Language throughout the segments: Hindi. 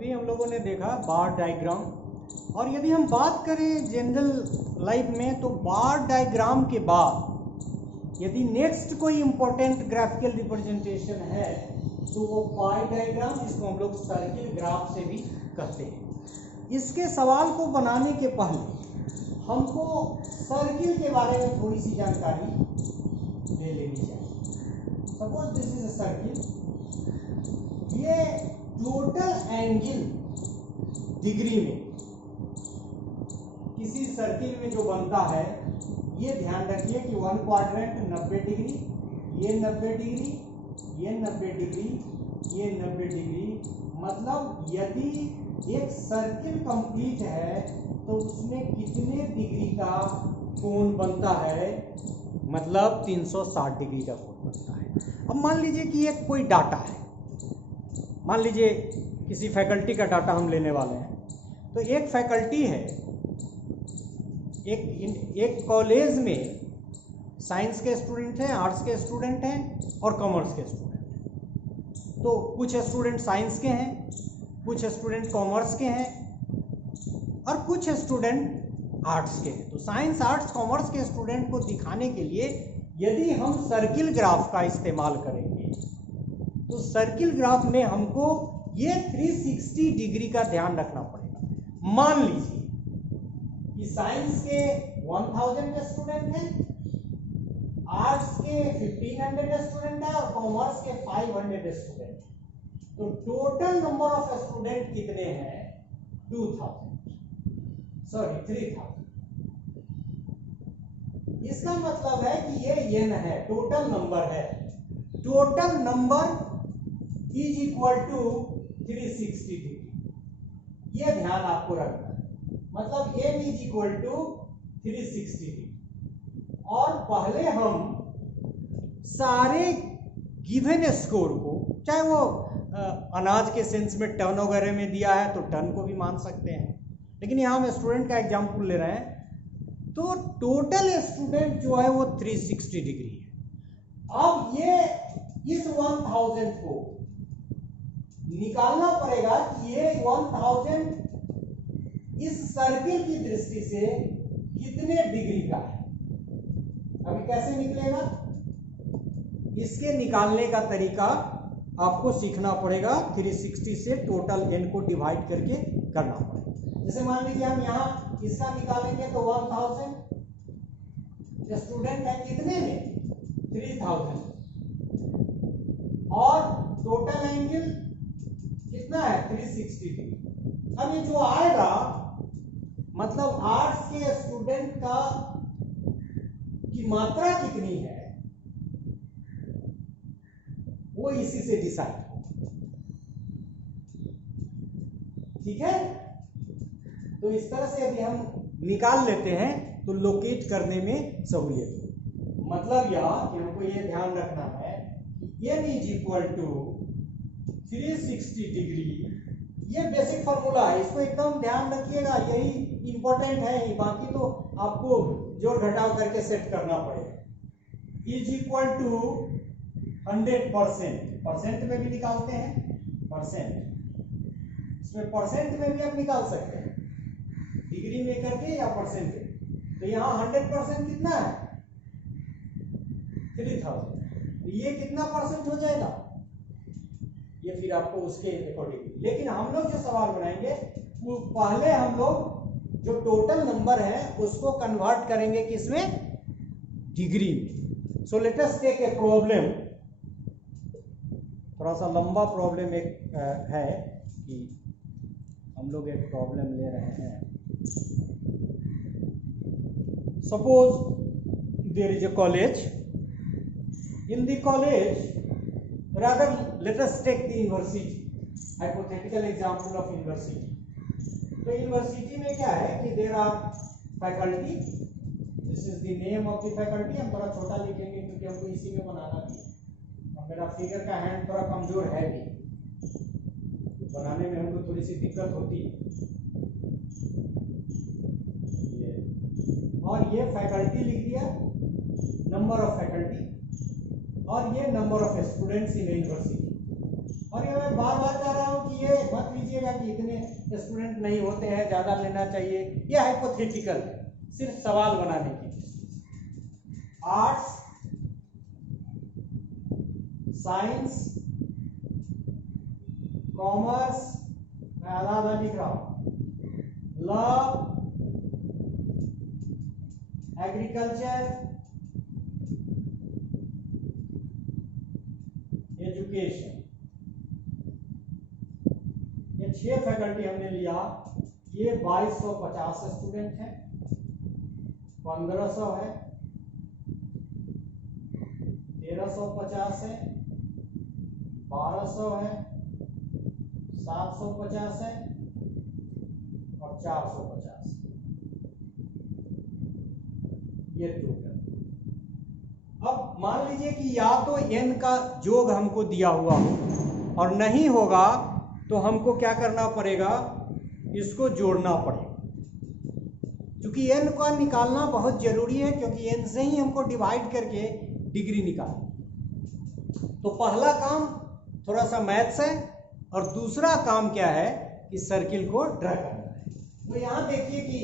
अभी हम लोगों ने देखा बार डायग्राम, और यदि हम बात करें जनरल लाइफ में तो बार डायग्राम के बाद यदि नेक्स्ट कोई इंपॉर्टेंट ग्राफिकल रिप्रेजेंटेशन है तो वो पाई डायग्राम, जिसको हम लोग सर्किल ग्राफ से भी कहते हैं। इसके सवाल को बनाने के पहले हमको सर्किल के बारे में थोड़ी सी जानकारी ले लेनी चाहिए। Suppose this is a circle, ये टोटल एंगल डिग्री में किसी सर्किल में जो बनता है, ये ध्यान रखिए कि वन क्वाड्रेंट 90 डिग्री, ये 90 डिग्री, ये 90 डिग्री, ये 90 डिग्री। मतलब यदि एक सर्किल कंप्लीट है तो उसमें कितने डिग्री का कोण बनता है, मतलब 360 डिग्री का कोण बनता है। अब मान लीजिए कि एक कोई डाटा है, मान लीजिए किसी फैकल्टी का डाटा हम लेने वाले हैं। तो एक फैकल्टी है, एक कॉलेज में साइंस के स्टूडेंट हैं, आर्ट्स के स्टूडेंट हैं और कॉमर्स के स्टूडेंट हैं। तो कुछ स्टूडेंट साइंस के हैं, कुछ स्टूडेंट कॉमर्स के हैं और कुछ स्टूडेंट आर्ट्स के हैं। तो साइंस, आर्ट्स, कॉमर्स के स्टूडेंट को दिखाने के लिए यदि हम सर्किल ग्राफ का इस्तेमाल करेंगे तो सर्किल ग्राफ में हमको ये 360 डिग्री का ध्यान रखना पड़ेगा। मान लीजिए कि साइंस के 1000 स्टूडेंट हैं, आर्ट्स के 1500 स्टूडेंट हैं और कॉमर्स के 500 स्टूडेंट हैं। तो टोटल नंबर ऑफ स्टूडेंट कितने हैं? 3000। इसका मतलब है कि ये n है, टोटल नंबर है। Total number is equal to 360 degree. ये ध्यान आपको रखना है। मतलब n is equal to 360 degree. और पहले हम सारे गिवन स्कोर को, चाहे वो अनाज के सेंस में टन वगैरह में दिया है तो टन को भी मान सकते हैं, लेकिन यहाँ हम स्टूडेंट का एग्जाम्पल ले रहे हैं। तो टोटल स्टूडेंट जो है वो 360 डिग्री है। अब ये इस 1000 को निकालना पड़ेगा कि ये 1000 इस सर्किल की दृष्टि से कितने डिग्री का है। अभी कैसे निकलेगा, इसके निकालने का तरीका आपको सीखना पड़ेगा। 360 से टोटल n को डिवाइड करके करना पड़ेगा। जैसे मान लीजिए हम यहाँ इसका निकालेंगे तो 1000 स्टूडेंट है कितने में, 3000, और टोटल एंगल कितना है, 360 डिग्री। अब ये जो आएगा मतलब आर्ट्स के स्टूडेंट का की मात्रा कितनी है वो इसी से डिसाइड होगा। ठीक है, तो इस तरह से यदि हम निकाल लेते हैं तो लोकेट करने में सहूलियत होगी। मतलब यह कि हमको ये ध्यान रखना है कि n is equal to 360 degree. ये बेसिक फॉर्मूला है, इसको एकदम ध्यान रखिएगा, यही इंपॉर्टेंट है ही। बाकी तो आपको जोड़ घटाव करके सेट करना पड़ेगा। इज इक्वल टू 100%, परसेंट में भी निकालते हैं, परसेंट, इसमें परसेंट में भी आप निकाल सकते हैं, डिग्री में करके या परसेंट में। तो यहाँ 100% कितना है, 3000। ये कितना परसेंट हो जाएगा, ये फिर आपको उसके अकॉर्डिंग। लेकिन हम लोग जो सवाल बनाएंगे वो पहले हम लोग जो टोटल नंबर है उसको कन्वर्ट करेंगे किसमें, डिग्री में। So let us take a problem, थोड़ा सा लंबा प्रॉब्लम एक है कि हम लोग एक प्रॉब्लम ले रहे हैं। Suppose there is a college, in the college, rather let us take the university, hypothetical example of university. तो यूनिवर्सिटी में क्या है कि there are faculty, this is the name of the faculty. हम थोड़ा छोटा लिखेंगे क्योंकि हमको इसी में बनाना भी है और मेरा फिगर का हैंड थोड़ा कमजोर है भी, बनाने में हमको थोड़ी सी दिक्कत होती है। और ये फैकल्टी लिख दिया, नंबर ऑफ फैकल्टी, और ये number of students in university. और ये मैं बार बार कह रहा हूं कि ये मत लीजिएगा कि इतने स्टूडेंट नहीं होते हैं, ज्यादा लेना चाहिए, ये हाइपोथेटिकल है, सिर्फ सवाल बनाने के लिए। आर्ट्स, साइंस, कॉमर्स, मैं आधा आधा लिख रहा हूं, लॉ, एग्रीकल्चर, एजुकेशन, ये 6 फैकल्टी हमने लिया। ये 2250 स्टूडेंट हैं, 1500 है, 1350 है, 1200 है, 750 है और 450 है, ये टोटल। अब मान लीजिए कि या तो n का योग हमको दिया हुआ हो और नहीं होगा तो हमको क्या करना पड़ेगा, इसको जोड़ना पड़ेगा, क्योंकि n का निकालना बहुत जरूरी है, क्योंकि n से ही हमको डिवाइड करके डिग्री निकालना। तो पहला काम थोड़ा सा मैथ्स है और दूसरा काम क्या है, इस सर्किल को ड्रा करना है। तो यहां देखिए कि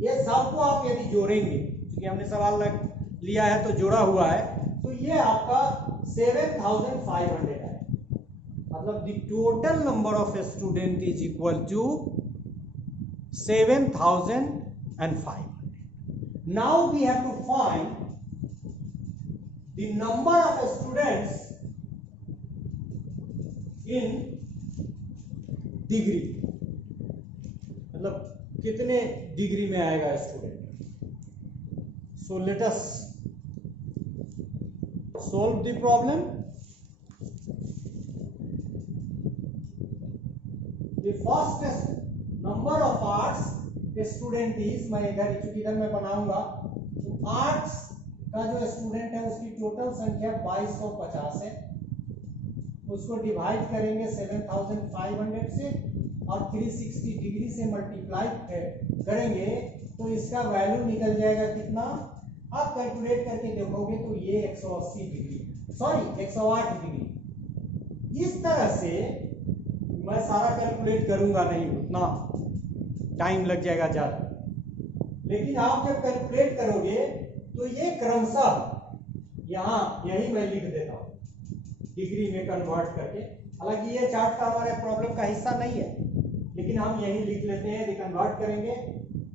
ये सबको आप यदि जोड़ेंगे, क्योंकि हमने सवाल लिया है तो जोड़ा हुआ है, तो ये आपका 7500 है। मतलब the total number of student is equal to 7500। Now we have to find the number of students in degree, मतलब कितने डिग्री में आएगा student. So let us solve the problem. The first number of arts student is, मैं इधर चूंकि इधर मैं बनाऊंगा, तो आर्ट्स का जो स्टूडेंट है उसकी टोटल संख्या 2250 है, उसको डिवाइड करेंगे 7500 से और 360 डिग्री से मल्टीप्लाई करेंगे तो इसका वैल्यू निकल जाएगा कितना, आप कैलकुलेट करके देखोगे तो ये 180 डिग्री, सॉरी 108 डिग्री। इस तरह से मैं सारा कैलकुलेट करूंगा नहीं, उतना टाइम लग जाएगा ज्यादा, लेकिन आप जब कैलकुलेट करोगे तो ये क्रमशः यहाँ यही मैं लिख देता हूँ डिग्री में कन्वर्ट करके। हालांकि ये चार्ट का हमारे प्रॉब्लम का हिस्सा नहीं है, लेकिन हम यही लिख लेते हैं, रिकन्वर्ट करेंगे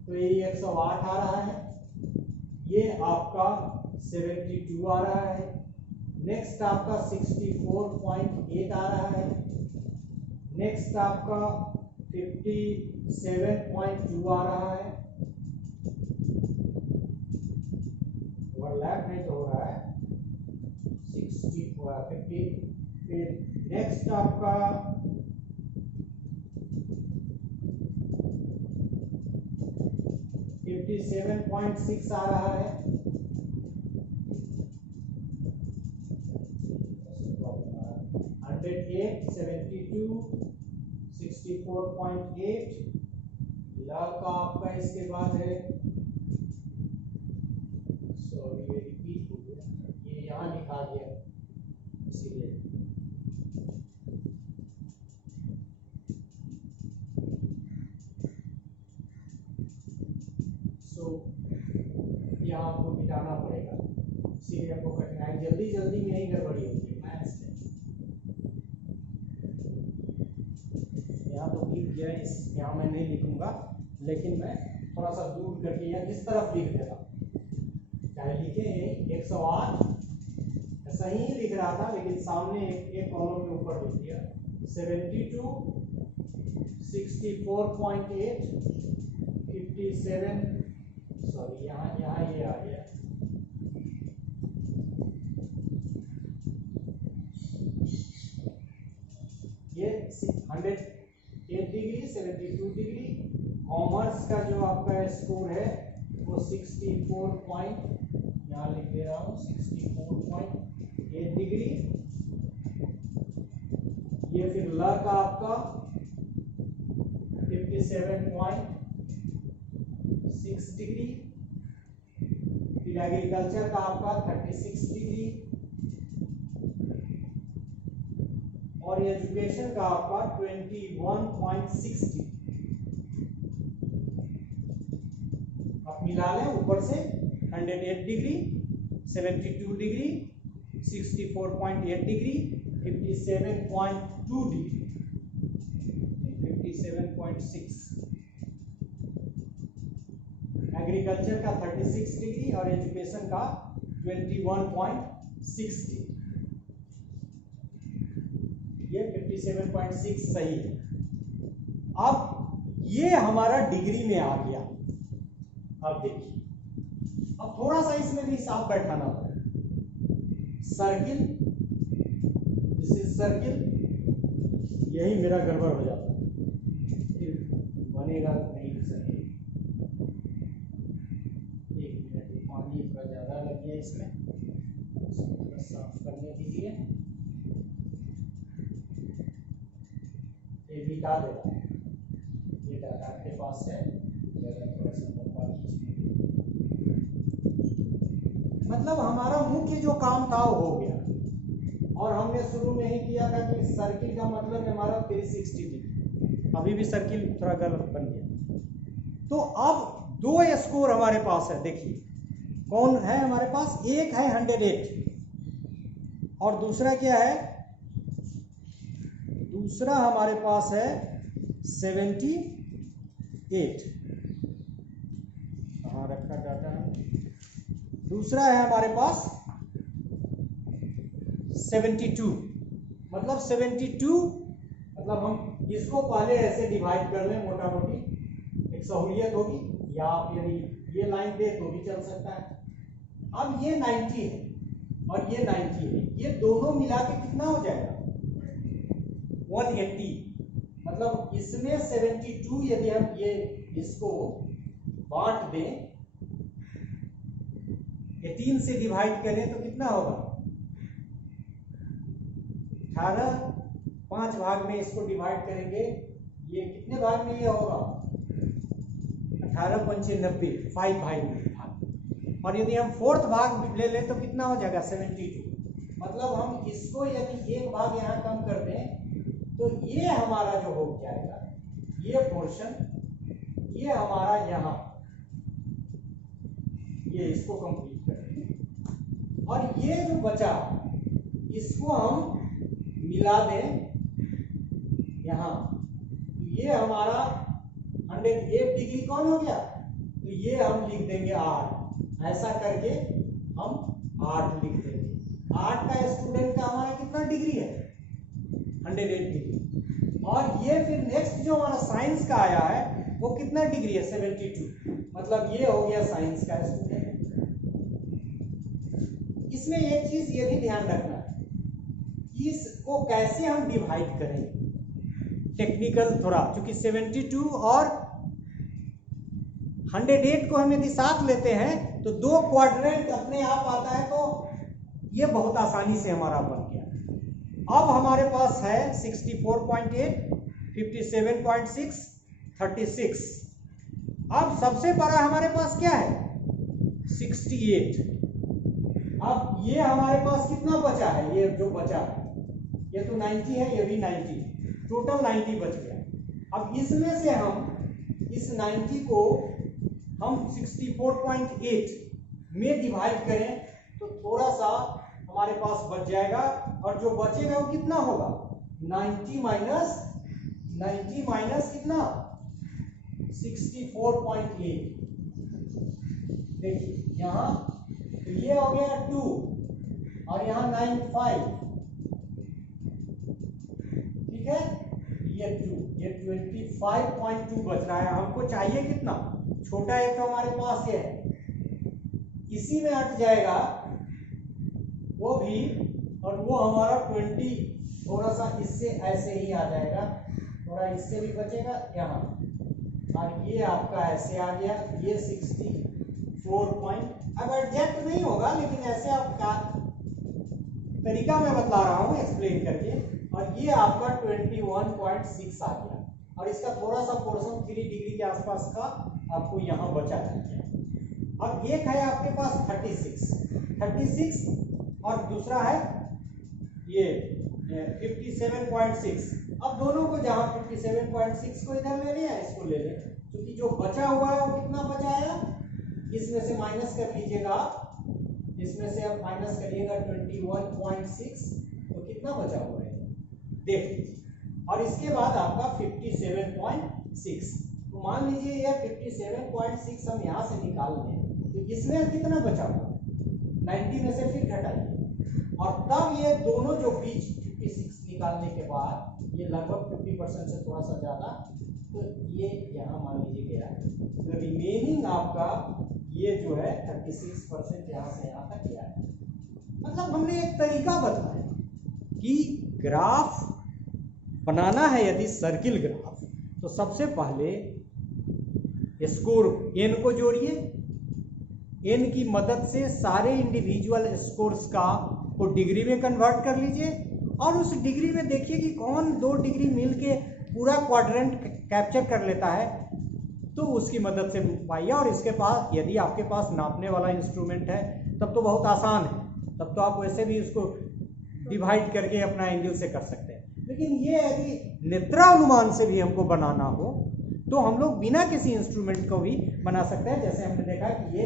तो ये 108 आ रहा है, ये आपका 72 आ रहा है, नेक्स्ट आपका 64.8 आ रहा है, नेक्स्ट आपका 57.2 आ रहा है, ओवरलैप नहीं तो हो रहा है 50, फिर नेक्स्ट आपका 57.6 आ रहा है, 108, 72, 64.8, ला का आपका इसके बाद है, सॉरी ये रिपीट हो गया, ये यहाँ लिखा गया इसीलिए। यहाँ आपको मिटाना पड़ेगा, इसीलिए आपको कठिनाई, जल्दी जल्दी में ही गड़बड़ी होती है मैथ्स में। यहाँ तो लिख गया, इस यहाँ मैं नहीं लिखूंगा, लेकिन मैं थोड़ा सा दूर करके या इस तरफ लिख देता हूँ, चाहे लिखे 108 ऐसा ही लिख रहा था, लेकिन सामने एक कॉलम में ऊपर लिख दिया 72, 64.8, 57, सॉरी यहाँ ये आ गया, ये 108 डिग्री, 72 डिग्री। कॉमर्स का जो आपका स्कोर है वो 64 यहाँ लिख दे रहा हूँ 64.8 डिग्री। ये फिर ल का आपका 57.6 डिग्री, फिर एग्रीकल्चर का आपका 36 डिग्री, और एजुकेशन का आपका 21.60। आप मिला लें ऊपर से 108 degree, 72 degree, 64.8 degree, 57.2 degree, 57.6। Agriculture का 36 डिग्री और एजुकेशन का 21.6 डिग्री। ये 57.6 सही है। अब ये हमारा डिग्री में आ गया। अब देखिए, अब थोड़ा सा इसमें भी हिसाब बैठाना पड़ेगा। सर्किल, दिस इज सर्किल, यही मेरा गड़बड़ हो जाता है, फिर बनेगा नहीं सर्किल। एक मिनट, पानी थोड़ा ज़्यादा लग गया इसमें, इसको थोड़ा साफ करने दीजिए। ये मिटा देगा, ये डाटा आपके पास है, थोड़ा सा लंबा खींचने। मतलब हमारा मुख्य जो काम था वो हो गया। और हमने शुरू में ही किया था कि सर्किल का मतलब हमारा 360 डिग्री। अभी भी सर्किल थोड़ा गलत बन गया। तो अब दो स्कोर हमारे पास है। देखिए कौन है हमारे पास, एक है 108 और दूसरा क्या है, दूसरा हमारे पास है 78। कहाँ रखा डाटा है, दूसरा है हमारे पास 72। मतलब 72, मतलब हम इसको पहले ऐसे डिवाइड कर लें मोटा मोटी, एक सहूलियत होगी, या आप यदि ये लाइन दे तो भी चल सकता है। अब ये 90 है और ये 90 है, ये दोनों मिला के कितना हो जाएगा 180। मतलब इसमें 72 यदि हम ये इसको बांट दें, 18 से डिवाइड करें तो कितना होगा 18, 5 भाग में इसको डिवाइड करेंगे, ये कितने भाग में ये होगा 18 पंचे 90, 5 भाग में भाग। और यदि हम 4th भाग ले लें तो कितना हो जाएगा 72। मतलब हम इसको यदि एक भाग यहाँ कम कर दें तो ये हमारा जो हो जाएगा, ये पोर्शन, ये हमारा यहाँ, ये इसको कंप्लीट करेंगे। और ये जो बचा इसको हम मिला दें यहाँ, तो ये हमारा 108 डिग्री कौन हो गया, तो ये हम लिख देंगे 8। ऐसा करके हम 8 लिख देंगे। 8 का स्टूडेंट का हमारा कितना डिग्री है 108 डिग्री। और ये फिर नेक्स्ट जो हमारा साइंस का आया है वो कितना डिग्री है 72। मतलब ये हो गया साइंस का स्टूडेंट। इसमें एक चीज ये भी ध्यान रखना है, इसको कैसे हम डिवाइड करेंगे, टेक्निकल थोड़ा, क्योंकि 72 और 108 को हम यदि साथ लेते हैं तो 2 क्वाड्रेंट अपने आप आता है, तो ये बहुत आसानी से हमारा बन गया। अब हमारे पास है 64.8, 57.6, 36। अब सबसे बड़ा हमारे पास क्या है 68। अब ये हमारे पास कितना बचा है, ये जो बचा है ये तो 90 है, ये भी 90, टोटल 90 बच गया। अब इसमें से हम इस 90 को हम 64.8 में डिवाइड करें तो थोड़ा सा हमारे पास बच जाएगा, और जो बचेगा वो कितना होगा 90 माइनस कितना 64.8। देखिए यहाँ तो ये हो गया 2 और यहाँ 95, ठीक है, ये 2, ये 25.2 बच रहा है। हमको चाहिए कितना छोटा, एक तो हमारे पास ये है, इसी में हट जाएगा वो भी, और वो हमारा 20, थोड़ा सा इससे ऐसे ही आ जाएगा, थोड़ा इससे भी बचेगा यहाँ, और ये आपका ऐसे आ गया, ये 64 अब एग्जैक्ट नहीं होगा लेकिन ऐसे आपका तरीका मैं बतला रहा हूँ एक्सप्लेन करके, और ये आपका 21.6 आ गया, और इसका थोड़ा सा पोर्शन 3 डिग्री के आसपास का आपको यहाँ बचा है। अब एक है आपके पास 36 और दूसरा है ये 57.6। अब दोनों को जहां 57.6 को इधर ले लिया, इसको ले लें, क्योंकि जो बचा हुआ है वो कितना बचाया, इसमें से माइनस कर लीजिएगा, इसमें से आप माइनस करिएगा 21.6, तो कितना बचा हुआ है देख लीजिए। और इसके बाद आपका 57.6, तो मान लीजिए ये 57.6 हम यहाँ से निकाल लें, तो इसमें कितना बचा हुआ है, 90 में से फिर घटाइए, और तब ये दोनों जो बीच 56 निकालने के बाद ये लगभग 50% से थोड़ा सा ज्यादा, तो ये यहाँ मान लीजिए गया, तो रिमेनिंग आपका ये जो है 36% यहाँ से यहाँ तक गया है। मतलब हमने एक तरीका बताया कि ग्राफ बनाना है, यदि सर्किल ग्राफ, तो सबसे पहले स्कोर n को जोड़िए, n की मदद से सारे इंडिविजुअल स्कोर्स को डिग्री में कन्वर्ट कर लीजिए, और उस डिग्री में देखिए कि कौन 2 डिग्री मिलके पूरा क्वाड्रेंट कैप्चर कर लेता है, तो उसकी मदद से पाइए। और इसके पास, यदि आपके पास नापने वाला इंस्ट्रूमेंट है तब तो बहुत आसान है, तब तो आप वैसे भी उसको डिवाइड करके अपना एंगल से कर सकते हैं। लेकिन ये यदि नेत्रानुमान से भी हमको बनाना हो तो हम लोग बिना किसी इंस्ट्रूमेंट को भी बना सकते हैं। जैसे हमने देखा कि ये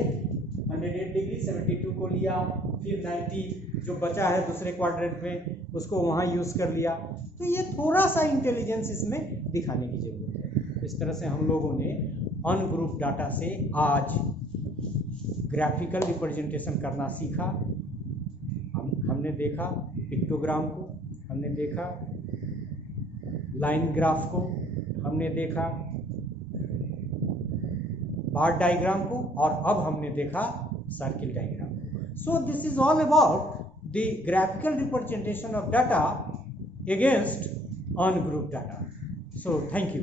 108 डिग्री 72 को लिया, फिर 90 जो बचा है दूसरे क्वाड्रेंट में उसको वहाँ यूज़ कर लिया। तो ये थोड़ा सा इंटेलिजेंस इसमें दिखाने की जरूरत है। इस तरह से हम लोगों ने अनग्रुप डाटा से आज ग्राफिकल रिप्रेजेंटेशन करना सीखा। हमने देखा पिक्टोग्राम को, हमने देखा लाइन ग्राफ को, हमने देखा बार डायग्राम को, और अब हमने देखा सर्किल डायग्राम को। So this is all about the graphical representation of data against ungroup data. So thank you.